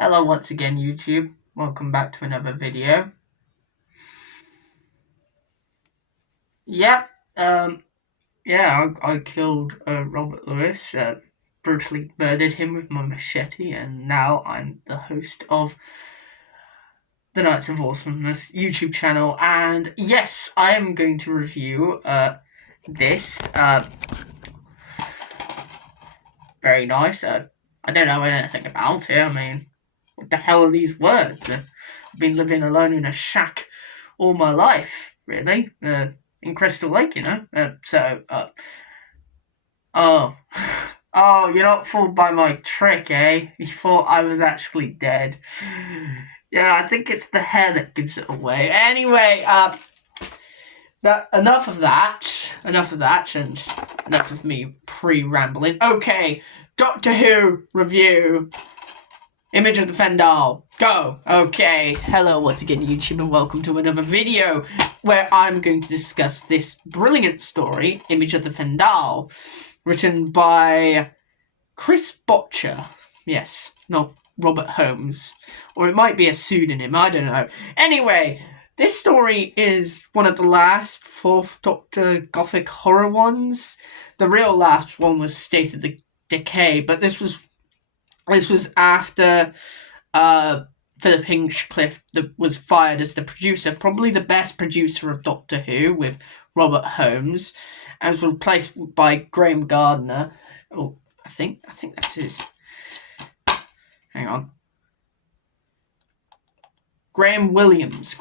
Hello once again, YouTube. Welcome back to another video. Yep, I killed Robert Lewis, brutally murdered him with my machete, and now I'm the host of the Knights of Awesomeness YouTube channel. And yes, I am going to review this. Very nice. I don't know anything about it. I mean, what the hell are these words? I've been living alone in a shack all my life, really, in Crystal Lake, oh, oh, you're not fooled by my trick, eh? You thought I was actually dead. Yeah, I think it's the hair that gives it away. Anyway, enough of that, and enough of me pre-rambling. Okay, Doctor Who review. Image of the Fendahl. Go! Okay, hello once again YouTube and welcome to another video where I'm going to discuss this brilliant story, Image of the Fendahl, written by Chris Botcher. Yes, not Robert Holmes. Or it might be a pseudonym, I don't know. Anyway, this story is one of the last Fourth Doctor Gothic horror ones. The real last one was State of the Decay, but this was after Philip Hinchcliffe was fired as the producer, probably the best producer of Doctor Who, with Robert Holmes, and was replaced by Graham Gardner. Oh, I think that's his. Hang on. Graham Williams,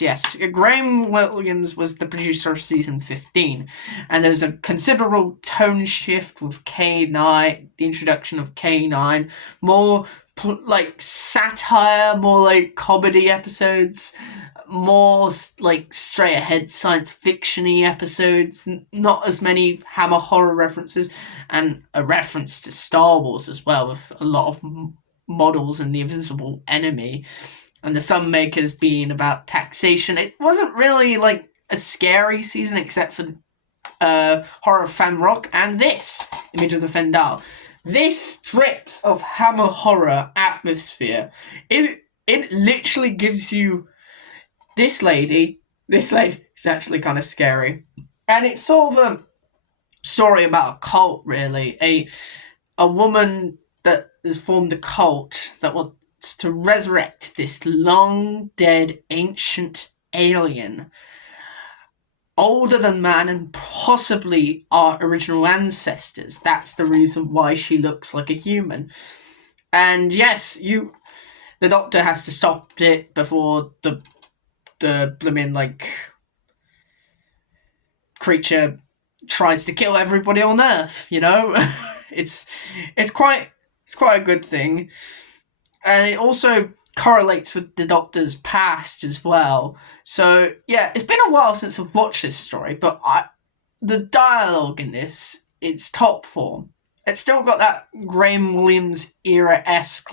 yes. Graham Williams was the producer of season 15, and there was a considerable tone shift with K9, the introduction of K9, more like satire, more like comedy episodes, more like straight ahead science fiction-y episodes, not as many Hammer horror references, and a reference to Star Wars as well, with a lot of models and the invisible enemy. And the Sunmakers being about taxation. It wasn't really like a scary season except for Horror Fan Rock and this, Image of the Fendahl. This strips of Hammer horror atmosphere. It literally gives you this lady is actually kind of scary. And it's sort of a story about a cult, really. A woman that has formed a cult that will to resurrect this long dead ancient alien, older than man and possibly our original ancestors. That's the reason why she looks like a human. And yes, the Doctor has to stop it before the blooming creature tries to kill everybody on Earth. It's quite a good thing. And it also correlates with the Doctor's past as well. So, yeah, it's been a while since I've watched this story, but the dialogue in this, it's top form. It's still got that Graham Williams era-esque,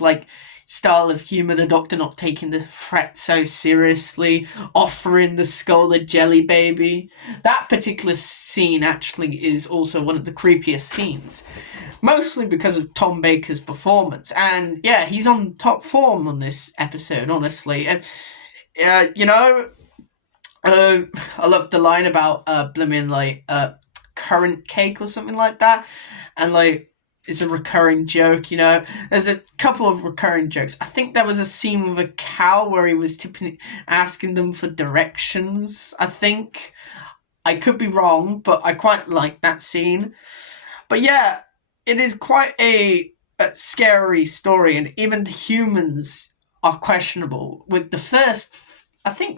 style of humour, the Doctor not taking the threat so seriously, offering the skull the jelly baby. That particular scene actually is also one of the creepiest scenes. Mostly because of Tom Baker's performance. And yeah, he's on top form on this episode, honestly. And, I love the line about currant cake or something like that. And it's a recurring joke, There's a couple of recurring jokes. I think there was a scene with a cow where he was asking them for directions, I think. I could be wrong, but I quite like that scene. But yeah, it is quite a scary story, and even the humans are questionable. With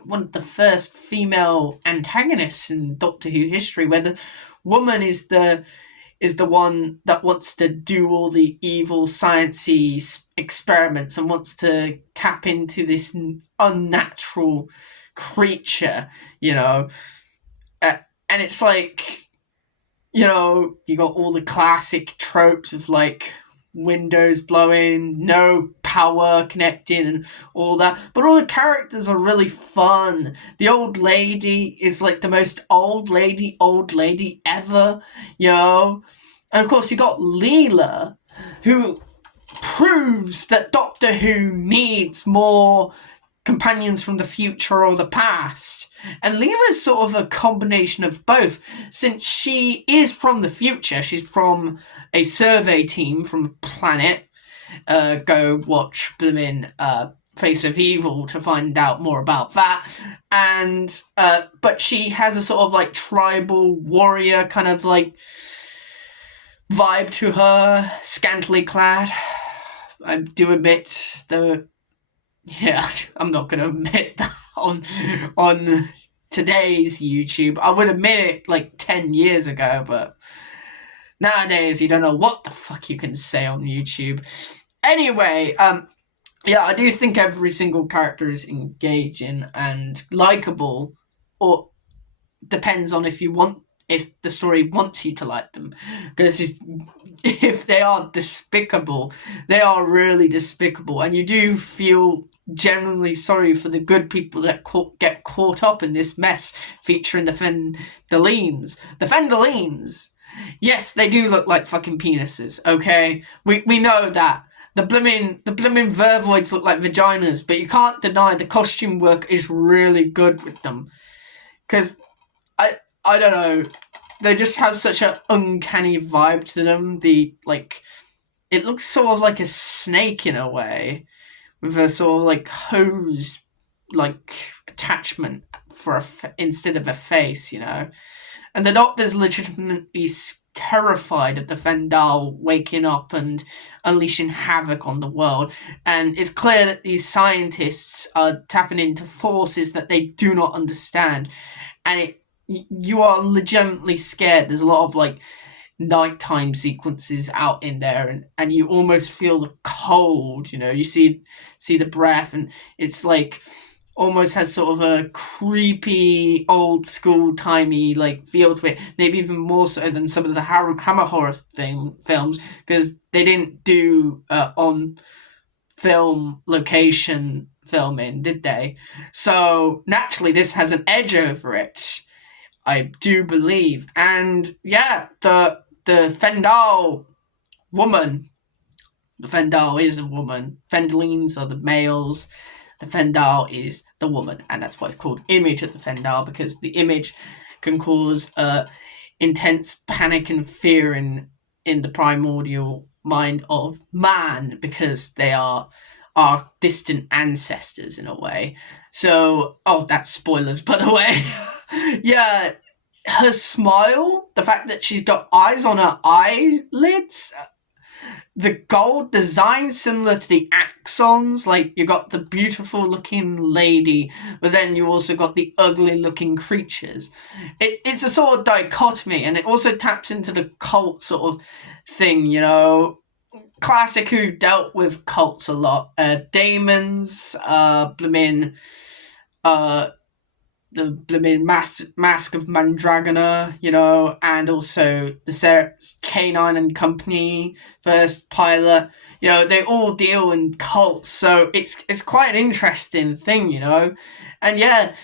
one of the first female antagonists in Doctor Who history, where the woman is the one that wants to do all the evil sciencey experiments and wants to tap into this unnatural creature, and it's you got all the classic tropes of windows blowing, no power connecting and all that. But all the characters are really fun. The old lady is the most old lady ever, And of course you got Leela, who proves that Doctor Who needs more companions from the future or the past. And Leela's sort of a combination of both, since she is from the future. She's from a survey team from a planet. Go watch Bloomin' Face of Evil to find out more about that. And but she has a sort of like tribal warrior kind of like vibe to her, scantily clad. I do admit, though, yeah, I'm not going to admit that on today's YouTube. I would admit it like 10 years ago, but nowadays you don't know what the fuck you can say on YouTube. Anyway, yeah, I do think every single character is engaging and likable, or depends on if the story wants you to like them. Because if they are despicable, they are really despicable, and you do feel genuinely sorry for the good people that get caught up in this mess featuring the Fendahleens. The Fendahleens, yes, they do look like fucking penises, okay? We know that. The blimmin' vervoids look like vaginas, but you can't deny the costume work is really good with them. Because, I don't know, they just have such an uncanny vibe to them. It looks sort of like a snake in a way, with a sort of like hose, like, attachment for instead of a face, you know? And the Doctor's legitimately terrified of the Fendahl waking up and unleashing havoc on the world. And it's clear that these scientists are tapping into forces that they do not understand. And you are legitimately scared. There's a lot of like nighttime sequences out in there, and you almost feel the cold, you know, you see the breath, and it's like almost has sort of a creepy, old school timey like feel to it. Maybe even more so than some of the Hammer horror films, because they didn't do on film location filming, did they? So naturally, this has an edge over it, I do believe. And yeah, the Fendahl woman. The Fendahl is a woman. Fendahleens are the males. The Fendahl is the woman, and that's why it's called Image of the Fendahl, because the image can cause intense panic and fear in the primordial mind of man, because they are our distant ancestors in a way. So, that's spoilers, by the way. Yeah, her smile, the fact that she's got eyes on her eyelids, the gold design similar to the axons, like you got the beautiful looking lady, but then you also got the ugly looking creatures. It's a sort of dichotomy, and it also taps into the cult sort of thing, you know. Classic Who dealt with cults a lot. Damon's, the blooming Mask of Mandragora, you know, and also the K9 and Company first pilot, you know, they all deal in cults, so it's quite an interesting thing, you know. And yeah,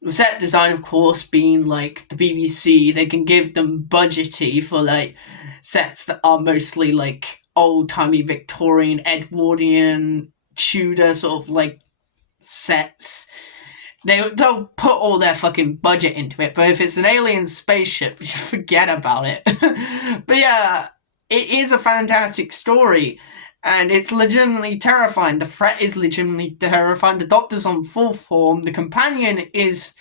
the set design, of course, being like the BBC, they can give them budgety for like sets that are mostly like old-timey Victorian, Edwardian, Tudor sort of like sets. They'll put all their fucking budget into it, but if it's an alien spaceship, forget about it. But yeah, it is a fantastic story, and it's legitimately terrifying. The threat is legitimately terrifying. The Doctor's on full form. The companion is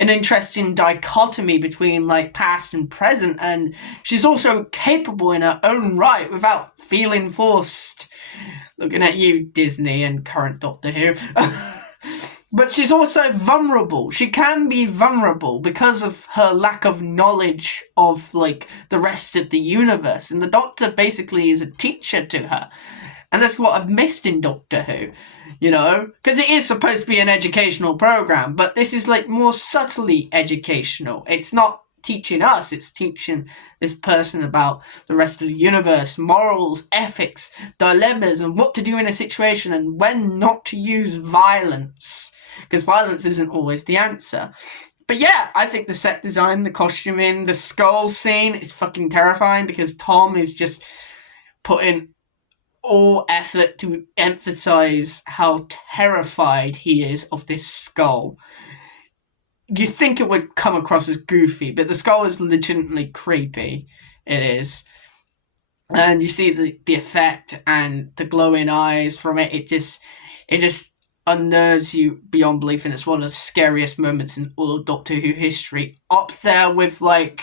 an interesting dichotomy between like past and present, and she's also capable in her own right without feeling forced. Looking at you, Disney and current Doctor Who. But she's also vulnerable. She can be vulnerable because of her lack of knowledge of, like, the rest of the universe. And the Doctor basically is a teacher to her. And that's what I've missed in Doctor Who, you know? Because it is supposed to be an educational program, but this is, like, more subtly educational. It's not teaching us, it's teaching this person about the rest of the universe, morals, ethics, dilemmas, and what to do in a situation, and when not to use violence. Because violence isn't always the answer. But yeah, I think the set design, the costuming, the skull scene is fucking terrifying, because Tom is just putting all effort to emphasize how terrified he is of this skull. You think it would come across as goofy, but the skull is legitimately creepy. It is. And you see the effect and the glowing eyes from it. It just unnerves you beyond belief, and it's one of the scariest moments in all of Doctor Who history. Up there with let's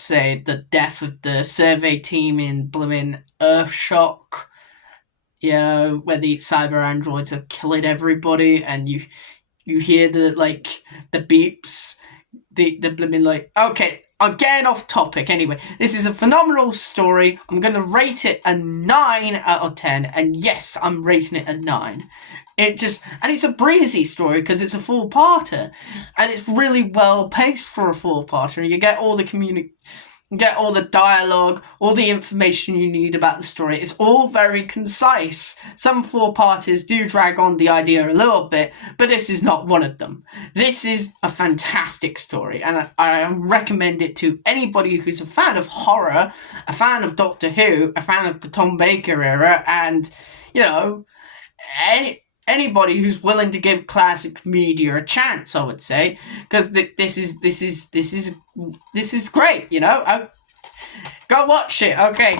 say the death of the survey team in blooming Earthshock, where the cyber androids are killing everybody, and you hear the beeps, the blooming okay, I'm getting off topic. Anyway, this is a phenomenal story. I'm gonna rate it a 9 out of 10, and yes, I'm rating it a 9. And it's a breezy story because it's a 4-parter, and it's really well paced for a 4-parter. You get all the dialogue, all the information you need about the story. It's all very concise. Some 4-parters do drag on the idea a little bit, but this is not one of them. This is a fantastic story, and I recommend it to anybody who's a fan of horror, a fan of Doctor Who, a fan of the Tom Baker era, and anybody who's willing to give classic media a chance, I would say, because this is great. Go watch it. Okay.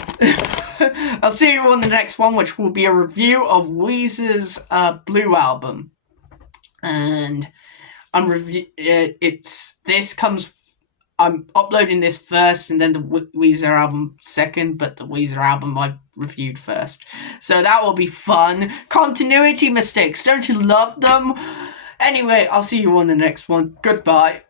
I'll see you on the next one, which will be a review of Weezer's Blue album, and I'm uploading this first, and then the Weezer album second, but the Weezer album I've reviewed first. So that will be fun. Continuity mistakes, don't you love them? Anyway, I'll see you on the next one. Goodbye.